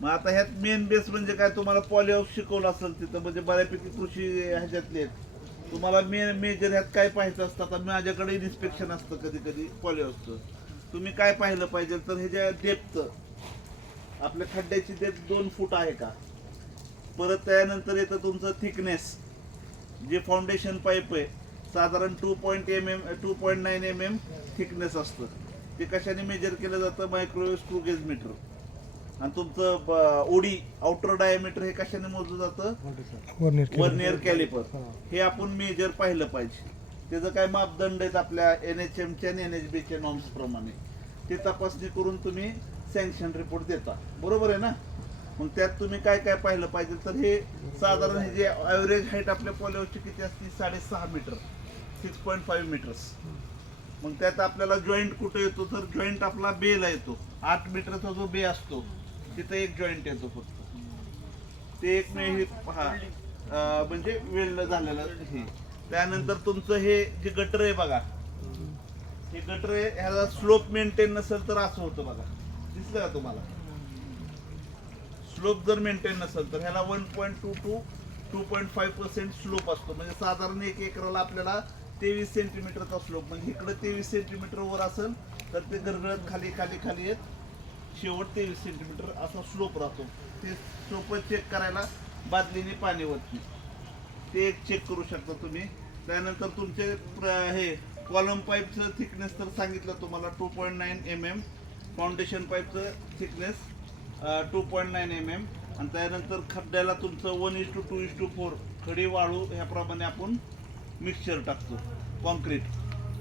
मग आता ह्यात मेन बेस म्हणजे काय? तुम्हाला पॉलिहाऊस शिकवलं असेल तिथं म्हणजे बऱ्यापैकी कृषी ह्याच्यातले आहेत. तुम्हाला मेन मेजर ह्यात काय पाहायचं असतं? आता माझ्याकडे इन्स्पेक्शन असतं कधी कधी पॉलिहाऊसचं तुम्ही काय पाहिलं पाहिजे? तर ह्याच्या डेप्थ आपल्या खड्ड्याची डेप्थ दोन फूट आहे का? परत त्यानंतर येतं तुमचं थिकनेस जे फाउंडेशन पाईप आहे साधारण two point M M two point nine M M thickness असतं. ते कशाने मेजर केलं जातं? मायक्रोवेव्ह स्क्रू गेज मीटर आणि तुमचं ओडी आउटर डायमीटर हे कशाने मोजलं जातं. वर्नियर कॅलिपर हे. आपण मेजर पाहिलं पाहिजे. त्याचं काय मापदंड आहेत आपल्या एन एच एमच्या आणि एन एच बीच्या नॉर्म्स प्रमाणे. ते तपासणी करून तुम्ही सँक्शन रिपोर्ट देता. बरोबर आहे ना? मग त्यात तुम्ही काय काय पाहिलं पाहिजे? तर हे साधारण हे जे ॲव्हरेज हाईट आपल्या पॉलिओची किती असते? साडेसहा metre six point five metres मग त्यात आपल्याला जॉईंट कुठे येतो? तर जॉईंट आपला बेला येतो आठ मीटरचा जो बे असतो. तिथं एक जॉईंट येतो फक्त. ते एक नाही हे हा म्हणजे वेल्ड झालेलं हे. त्यानंतर तुमचं हे जे गटर आहे बघा. हे गटर आहे ह्याला स्लोप मेंटेन नसेल तर असं होतं बघा. दिसलं का तुम्हाला? स्लोप जर मेंटेन नसेल तर ह्याला one point two two two point five percent slope असतो. म्हणजे साधारण एक एकराला आपल्याला तेवीस सेंटीमीटरचा स्लोप म्हणजे इकडं तेवीस सेंटीमीटर वर असेल तर ते गरगळत खाली खाली खाली येत. शेवट तेवीस सेंटीमीटर असा स्लोप राहतो. ते स्लोप चेक करायला बादलीने पाणी वरती. ते एक चेक करू शकता तुम्ही. त्यानंतर तुमचे हे कॉलम पाईपचं थिकनेस तर सांगितलं तुम्हाला two point nine M M foundation पाईपचं thickness two point nine M M आणि त्यानंतर खड्ड्याला तुमचं one is two two is two four खडी वाळू ह्याप्रमाणे आपण मिक्सचर टाकतो कॉन्क्रीट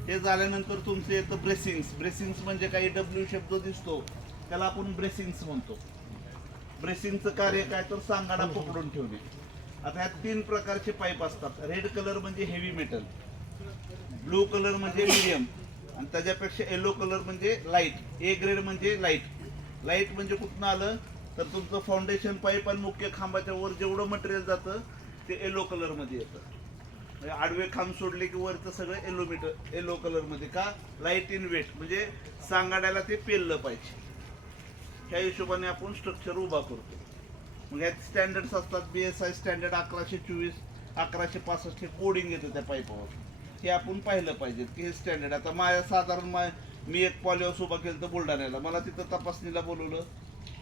हे झाल्यानंतर तुमचं येतं ब्रेसिंग्स ब्रेसिंग्स म्हणजे काही डब्ल्यू शब्द दिसतो. त्याला आपण ब्रेसिंग्स म्हणतो. ब्रेसिंगचं कार्य काय तर सांगाडा पकडून ठेवणे. आता ह्यात तीन प्रकारचे पाईप असतात. रेड कलर म्हणजे हेवी मेटल ब्लू कलर म्हणजे मिडियम आणि त्याच्यापेक्षा येलो कलर म्हणजे लाइट ए ग्रेड म्हणजे लाइट लाइट म्हणजे कुठनं आलं? तर तुमचं फाउंडेशन पाईप आणि मुख्य खांबाच्या वर जेवढं मटेरियल जातं ते येलो कलरमध्ये येतं. म्हणजे आडवे खांब सोडले की वरचं सगळं येलो मीटर येलो कलरमध्ये का? लाइट इन वेट म्हणजे सांगाड्याला ते पेललं पाहिजे. ह्या हिशोबाने आपण स्ट्रक्चर उभा करतो. मग यात स्टँडर्ड्स असतात बी एस आय स्टँडर्ड अकराशे चोवीस अकराशे पासष्ट हे कोडिंग येतं त्या पाईपावर हे आपण पाहिलं पाहिजे की हे स्टँडर्ड आता माझ्या साधारण मा मी एक पॉलिहाऊस उभा केलं तर बुलढाण्याला मला तिथं तपासणीला बोलवलं.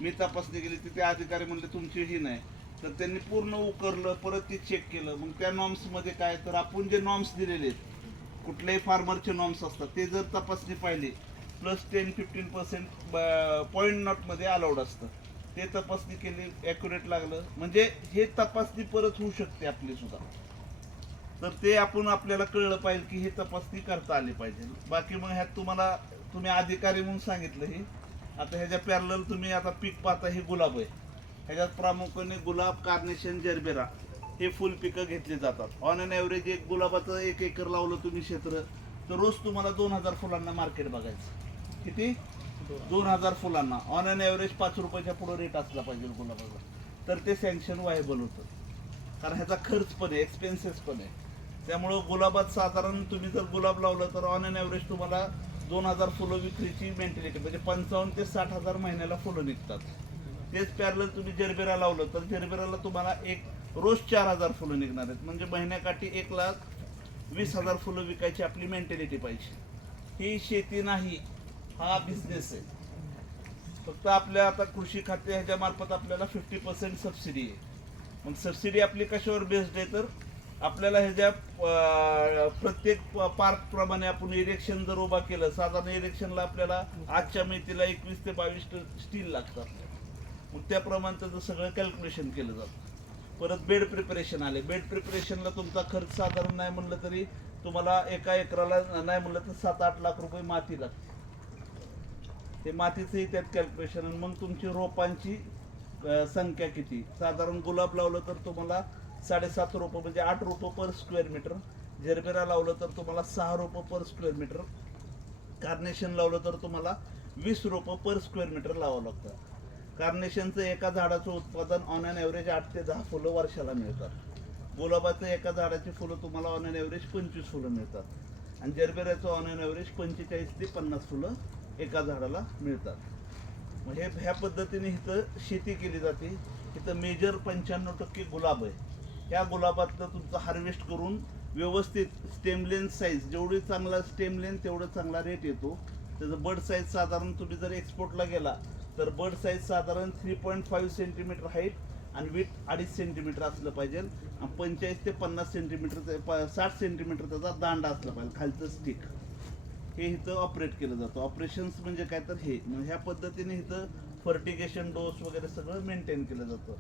मी तपासणी केली तिथे अधिकारी म्हणले तुमची ही नाही. तर त्यांनी पूर्ण उकरलं परत ते चेक केलं. मग त्या नॉर्म्समध्ये काय? तर आपण जे नॉर्म्स दिलेले आहेत कुठल्याही फार्मरचे नॉर्म्स असतात ते जर तपासणी पाहिली plus ten fifteen percent point नॉटमध्ये allowed असतं. ते तपासणी केली ॲक्युरेट लागलं. म्हणजे हे तपासणी परत होऊ शकते आपली सुद्धा. तर ते आपण आपल्याला कळलं पाहिजे की हे तपासणी करता आली पाहिजे. बाकी मग ह्यात तुम्हाला तुम्ही अधिकारी म्हणून सांगितलं हे. आता ह्याच्या पॅरल तुम्ही आता पीक पाहता हे गुलाब आहे. ह्याच्यात प्रामुख्याने गुलाब कार्नेशन जरबेरा हे फुल पिकं घेतली जातात. ऑन अन ॲव्हरेज एक गुलाबाचं एक एकर लावलं तुम्ही क्षेत्र तर रोज तुम्हाला दोन हजार फुलांना मार्केट बघायचं. किती? दोन हजार फुलांना. ऑन अन ॲव्हरेज पाच रुपयाच्या पुढे रेट असला पाहिजे गुलाबाचा तर ते सँक्शन वायबल होतं. कारण ह्याचा खर्च पण आहे एक्सपेन्सेस पण आहे. त्यामुळं गुलाबात साधारण तुम्ही जर गुलाब लावलं तर ऑन अन ॲव्हरेज तुम्हाला दोन हजार फुलं विक्रीची मेंटॅलिटी म्हणजे पंचावन्न ते साठ हजार महिन्याला फुलं निघतात. तेच पॅरल तुम्ही जरबेरा लावलं तर जरबेराला तुम्हाला एक रोज चार हजार फुलं निघणार आहेत. म्हणजे महिन्याकाठी एक लाख वीस हजार फुलं विकायची आपली मेंटॅलिटी पाहिजे. ही शेती नाही. हा बिझनेस आहे. फक्त आपल्या आता कृषी खाते ह्याच्या मार्फत आपल्याला फिफ्टी पर्सेंट सबसिडी आहे. मग सबसिडी आपली कशावर बेस्ड आहे तर आपल्याला ह्याच्या प्रत्येक पार्क प्रमाणे आपण इरेक्शन जर उभा केलं साधारण इरेक्शनला आपल्याला आजच्या मेथीला एकवीस ते बावीस स्टील लागतात मग त्याप्रमाणे त्याचं सगळं कॅल्क्युलेशन केलं जातं. परत बेड प्रिपरेशन आले. बेड प्रिपरेशनला तुमचा खर्च साधारण नाही म्हणलं तरी तुम्हाला एका एकराला नाही म्हणलं तर सात आठ लाख रुपये माती लागते. ते मातीचंही त्यात कॅल्क्युलेशन आणि मग तुमची रोपांची संख्या किती? साधारण गुलाब लावलं तर तुम्हाला साडेसात रोपं म्हणजे आठ रोपं पर स्क्वेअर मीटर जरबेरा लावलं तर तुम्हाला सहा रोपं पर स्क्वेअर मीटर कार्नेशन लावलं तर तुम्हाला वीस रोपं पर स्क्वेअर मीटर लावावं लागतं. कार्नेशनचं एका झाडाचं उत्पादन ऑन अन ॲव्हरेज आठ ते दहा फुलं वर्षाला मिळतात. गुलाबाचं एका झाडाची फुलं तुम्हाला ऑन अन ॲव्हरेज पंचवीस फुलं मिळतात. आणि जरबेऱ्याचं ऑन अन ॲव्हरेज पंचेचाळीस ते पन्नास फुलं एका झाडाला मिळतात. मग हे ह्या पद्धतीने इथं शेती केली जाते. इथं मेजर पंच्याण्णव टक्के गुलाब आहे. या गुलाबातलं तुमचं हार्वेस्ट करून व्यवस्थित स्टेमलेन साईज जेवढी चांगला स्टेमलेन तेवढं चांगला रेट येतो. त्याचं बर्ड साईज साधारण तुम्ही जर एक्सपोर्टला गेला तर बर्ड साईज साधारण three point five centimetre height आणि विथ अडीच सेंटीमीटर असलं पाहिजे. आणि पंचेचाळीस ते पन्नास सेंटीमीटर साठ सेंटीमीटर त्याचा दांडा असला पाहिजे खालचं स्टिक हे इथं ऑपरेट केलं जातं. ऑपरेशन्स म्हणजे काय तर हे. ह्या पद्धतीने इथं फर्टिगेशन डोस वगैरे सगळं मेंटेन केलं जातं.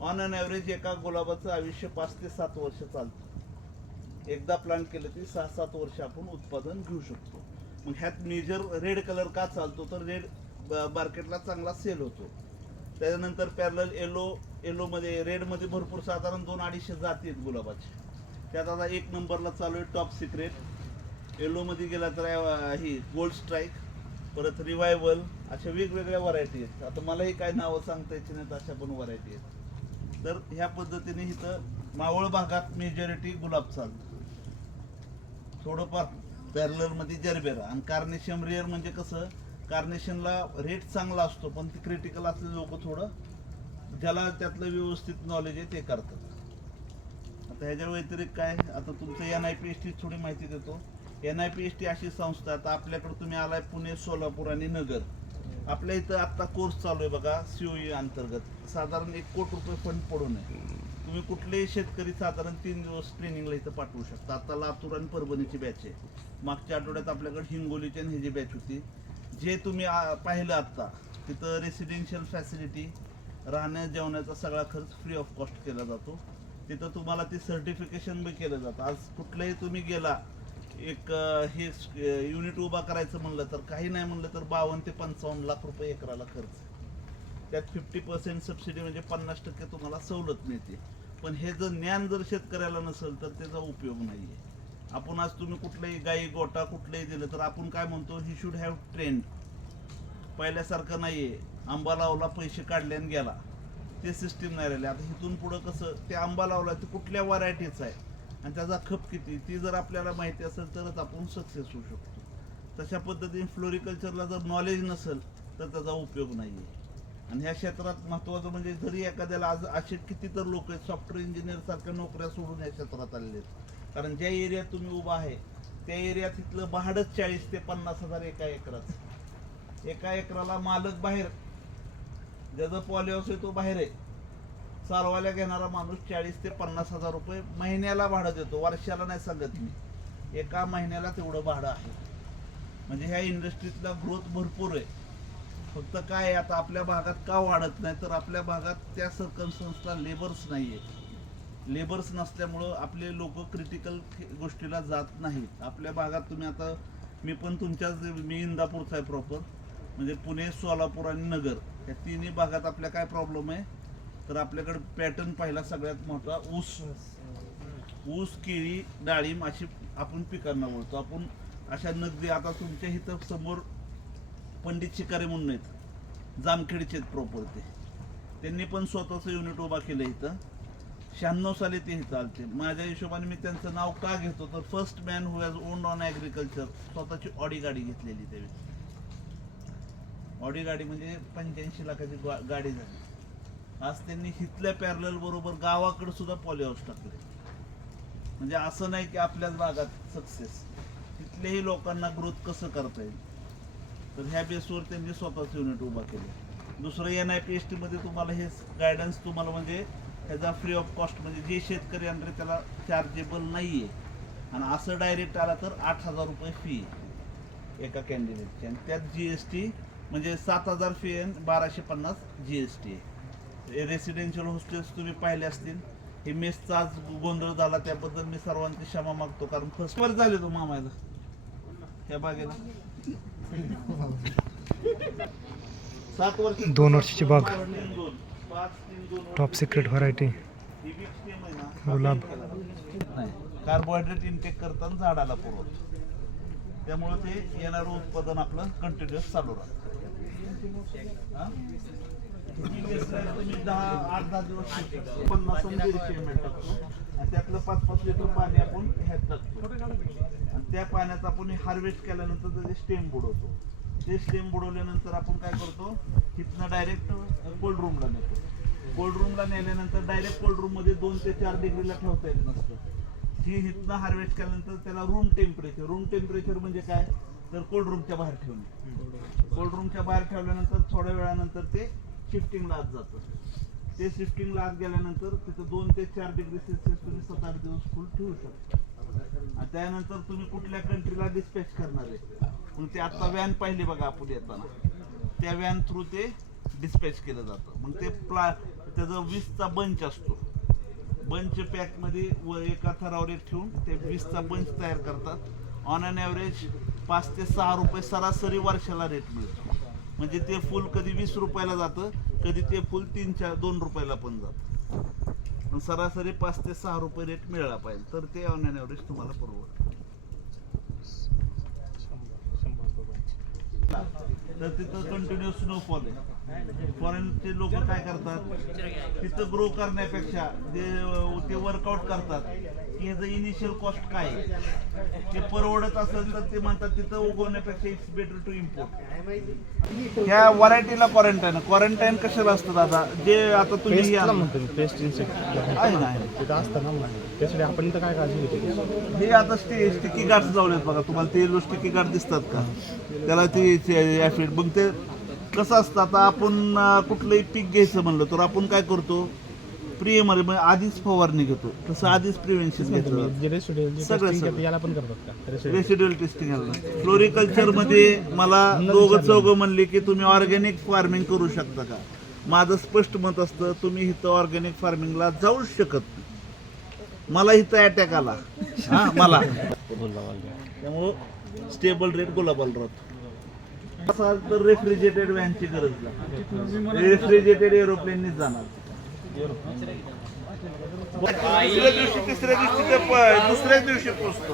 ऑन अन ॲव्हरेज एका गुलाबाचं आयुष्य पाच ते सात वर्ष चालतं. एकदा प्लांट केलं की सहा सात वर्ष आपण उत्पादन घेऊ शकतो. मग ह्यात मेजर रेड कलर का चालतो? तर रेड मार्केटला चांगला सेल होतो. त्याच्यानंतर पॅरल येलो येलोमध्ये रेडमध्ये भरपूर साधारण दोन अडीचशे जाती आहेत गुलाबाचे. त्यात आता एक नंबरला चालू आहे टॉप सिक्रेट येलोमध्ये गेला तर ही गोल्ड स्ट्राईक परत रिवायवल अशा वेगवेगळ्या व्हरायटी आहेत. आता मलाही काय नावं सांगता यायची नाहीत अशा पण व्हरायटी आहेत. तर ह्या पद्धतीने इथं मावळ भागात मेजॉरिटी गुलाब चालतो थोडंफार पॅरलरमध्ये जरबेरा. आणि कार्नेशियम रेअर म्हणजे कसं कार्नेशनला रेट चांगला असतो पण ते क्रिटिकल असलेले लोक थोडं ज्याला त्यातलं व्यवस्थित नॉलेज आहे ते करतात. आता ह्याच्या व्यतिरिक्त काय आता तुमचं N I P S T थोडी माहिती देतो. N I P S T अशी संस्था आता आपल्याकडे तुम्ही आलाय पुणे सोलापूर आणि नगर. आपल्या इथं आत्ता कोर्स चालू आहे बघा सीओई अंतर्गत. साधारण एक कोटी रुपये फंड पडून आहे. तुम्ही कुठलेही शेतकरी साधारण तीन दिवस ट्रेनिंगला इथं पाठवू शकता. आता लातूर आणि परभणीची बॅच आहे. मागच्या आठवड्यात आपल्याकडे हिंगोलीची आणि ह्याची बॅच होती. जे तुम्ही पाहिलं आत्ता तिथं रेसिडेन्शियल फॅसिलिटी राहण्या जेवणाचा सगळा खर्च फ्री ऑफ कॉस्ट केला जातो. तिथं तुम्हाला ते सर्टिफिकेशन बी केलं जातं. आज कुठलंही तुम्ही गेला एक हे युनिट उभा करायचं म्हणलं तर काही नाही म्हणलं तर बावन्न ते पंचावन्न लाख रुपये एकराला खर्च. त्यात फिफ्टी पर्सेंट सबसिडी म्हणजे पन्नास टक्के तुम्हाला सवलत मिळते. पण हे जर ज्ञान जर शेतकऱ्याला नसेल तर त्याचा उपयोग नाही आहे आपण आज तुम्ही कुठलाही गाई गोटा कुठलंही दिलं तर आपण काय म्हणतो ही शूड हॅव ट्रेंड पहिल्यासारखं नाही आहे आंबा लावला पैसे काढले आणि गेला. ते सिस्टीम नाही राहिले. आता इथून पुढं कसं ते आंबा लावला ते कुठल्या व्हरायटीचं आहे आणि त्याचा खप किती ती जर आपल्याला माहिती असेल तरच आपण सक्सेस होऊ शकतो. तशा पद्धतीने फ्लोरिकल्चरला जर नॉलेज नसेल तर त्याचा उपयोग नाही आहे आणि ह्या क्षेत्रात महत्त्वाचं म्हणजे जरी एखाद्याला आज असे किती तर लोक आहेत सॉफ्टवेअर इंजिनियर सारख्या नोकऱ्या सोडून या क्षेत्रात आलेले आहेत. कारण ज्या एरियात तुम्ही उभा आहे त्या एरियात इथलं भाडंच चाळीस ते पन्नास हजार एका एकराचं. एका एकराला मालक बाहेर ज्याचा पॉलिहाऊस आहे तो बाहेर आहे. चालवायला घेणारा माणूस चाळीस ते पन्नास हजार रुपये महिन्याला भाडं देतो. वर्षाला नाही सांगत मी. एका महिन्याला तेवढं भाडं आहे. म्हणजे ह्या इंडस्ट्रीतला ग्रोथ भरपूर आहे. फक्त काय आहे, आता आपल्या भागात का वाढत नाही तर आपल्या भागात त्या सर्कमस्टन्सला लेबर्स नाही आहे लेबर्स नसल्यामुळं आपले लोक क्रिटिकल गोष्टीला जात नाहीत. आपल्या भागात तुम्ही आता मी पण तुमच्याच मी इंदापूरचा आहे प्रॉपर म्हणजे पुणे सोलापूर आणि नगर. या तिन्ही भागात आपल्या काय प्रॉब्लेम आहे? तर आपल्याकडे पॅटर्न पहिला सगळ्यात मोठा ऊस. ऊस केळी डाळिंब अशी आपण पिकांना बोलतो. आपण अशा नगदी आता तुमच्या इथं समोर पंडित शिकारे म्हणून आहेत. जामखेडचे आहेत प्रॉपर ते त्यांनी पण स्वतःचं युनिट उभा केलं इथं. शहाण्णव साली ते इथं आलते. माझ्या हिशोबाने मी त्यांचं नाव का घेतो? तर first man who has owned on agriculture स्वतःची ऑडी गाडी घेतलेली त्यावेळी. ऑडी गाडी म्हणजे पंच्याऐंशी लाखाची गा- गाडी झाली. आज त्यांनी हिथल्या पॅरल बरोबर गावाकडे सुद्धा पॉली हाऊस टाकले म्हणजे असं नाही की आपल्याच भागात सक्सेस तिथल्याही लोकांना ग्रोथ कसं करता येईल? तर ह्या बेसवर त्यांनी स्वतःच युनिट उभा केलं. दुसरं एन आय पी एस टीमध्ये तुम्हाला हे गायडन्स तुम्हाला म्हणजे ह्याचा फ्री ऑफ कॉस्ट म्हणजे जे शेतकरी आणले त्याला चार्जेबल नाही आहे आणि असं डायरेक्ट आला तर आठ हजार रुपये फी आहे. एका कॅन्डिडेटची आणि त्यात जी एस टी म्हणजे सात हजार फी आहे बाराशे पन्नास जी एस टी आहे. रेसिडेन्शियल हॉस्टेल्स तुम्ही पाहिले असतील हे मेसचा आज गोंधळ झाला त्याबद्दल मी सर्वांची क्षमा मागतो कारण फर्स्ट वर झाले तो मामायला त्या बागेला सात वर्ष दोन वर्षाची बाग. दोन. पाच, तीन, दोन वर्ष. टॉप सिक्रेट व्हरायटी ही big stem आहे ना, गुलाब. नाही कार्बोहायड्रेट इनटेक करताना झाडाला पुरवतो त्यामुळे ते येणारं उत्पादन आपलं कंटिन्युअस चालू राहतं हा? दहा आठ दहा दिवस पन्नास आणि त्यातलं पाच पाच लिटर पाणी आपण ह्यात टाकतो आणि त्या पाण्यात आपण हार्वेस्ट केल्यानंतर त्याचे स्टेम बुडवतो ते स्टेम बुडवल्यानंतर आपण काय करतो तिथनं डायरेक्ट कोल्ड रूमला नेतो कोल्ड रूमला नेल्यानंतर डायरेक्ट कोल्ड रूममध्ये दोन ते चार डिग्रीला ठेवता येत नसतं ही हिथनं हार्वेस्ट केल्यानंतर त्याला रूम टेम्परेचर रूम टेम्परेचर म्हणजे काय तर कोल्ड रूमच्या बाहेर ठेवणे कोल्ड रूमच्या बाहेर ठेवल्यानंतर थोड्या वेळानंतर ते शिफ्टिंगला आत जातं. ते शिफ्टिंगला आत गेल्यानंतर तिथं दोन ते चार डिग्री सेल्सिअस तुम्ही सात आठ दिवस फुल ठेवू शकता. आणि त्यानंतर तुम्ही कुठल्या कंट्रीला डिस्पॅच करणार आहे? मग ते आत्ता व्हॅन पाहिली बघा आपण येताना. त्या व्हॅन थ्रू ते डिस्पॅच केलं जातं. मग ते प्ला त्याचा वीसचा बंच असतो. बंच पॅकमध्ये व एका थरावर एक ठेवून ते वीसचा बंच तयार करतात. ऑन अन ॲव्हरेज पाच ते सहा रुपये सरासरी वर्षाला रेट मिळतो. म्हणजे ते फुल कधी वीस रुपयाला जातं कधी ते फुल तीन चार दोन रुपयाला पण जातं. पण सरासरी पाच ते सहा रुपये रेट मिळाला पाहिजे. तर ते ऑन ॲव्हरेज तुम्हाला परवडतं. तर तिथं कंटिन्यू स्नोफॉल आहे. फॉरेनचे लोक काय करतात? तिथं ग्रो करण्यापेक्षा जे ते वर्कआउट करतात की ह्याचं इनिशियल कॉस्ट काय ते परवडत असेल तर ते म्हणतात तिथं उगवण्यापेक्षा इट्स बेटर टू इम्पोर्ट ह्या व्हरायटीला क्वारंटाईन क्वारंटाईन कशाला असतं दादा? जे आता तुम्ही पेस्ट इन्सेक्ट आहे ना आहे. तिथं असतं ना मग त्यासाठी आपण इथं काय काळजी घेतो हे आता स्टे स्टिकी गार्ड्स लावलेत बघा. तुम्हाला ते स्टिकी गार्ड दिसतात का? त्याला ते ऍसिड मग ते कसं असतं आता आपण कुठलंही पीक घ्यायचं म्हणलं तर आपण काय करतो प्रियमरी म्हणजे आधीच फवारणी घेतो. तसं आधीच प्रिव्हेन्शन घेतो रेसिड्युअल सगळं, टेस्टिंग. याला रेसिड्युअल टेस्टिंग फ्लोरिकल्चरमध्ये मला दोघं चौघं म्हणले की तुम्ही ऑर्गॅनिक फार्मिंग करू शकता का? माझं स्पष्ट मत असतं तुम्ही इथं ऑर्गॅनिक फार्मिंगला जाऊच शकत नाही. मला इथं अटॅक आला. हा मला. त्यामुळं स्टेबल रेट गुलाबाला राहतो. असाल तर रेफ्रिजरेटेड व्हॅनची गरज नाही. रेफ्रिजरेटेड एरोप्लेननीच जाणार. दुसऱ्या दिवशी तिसऱ्या दिवशी ते दुसऱ्याच दिवशी पोचतो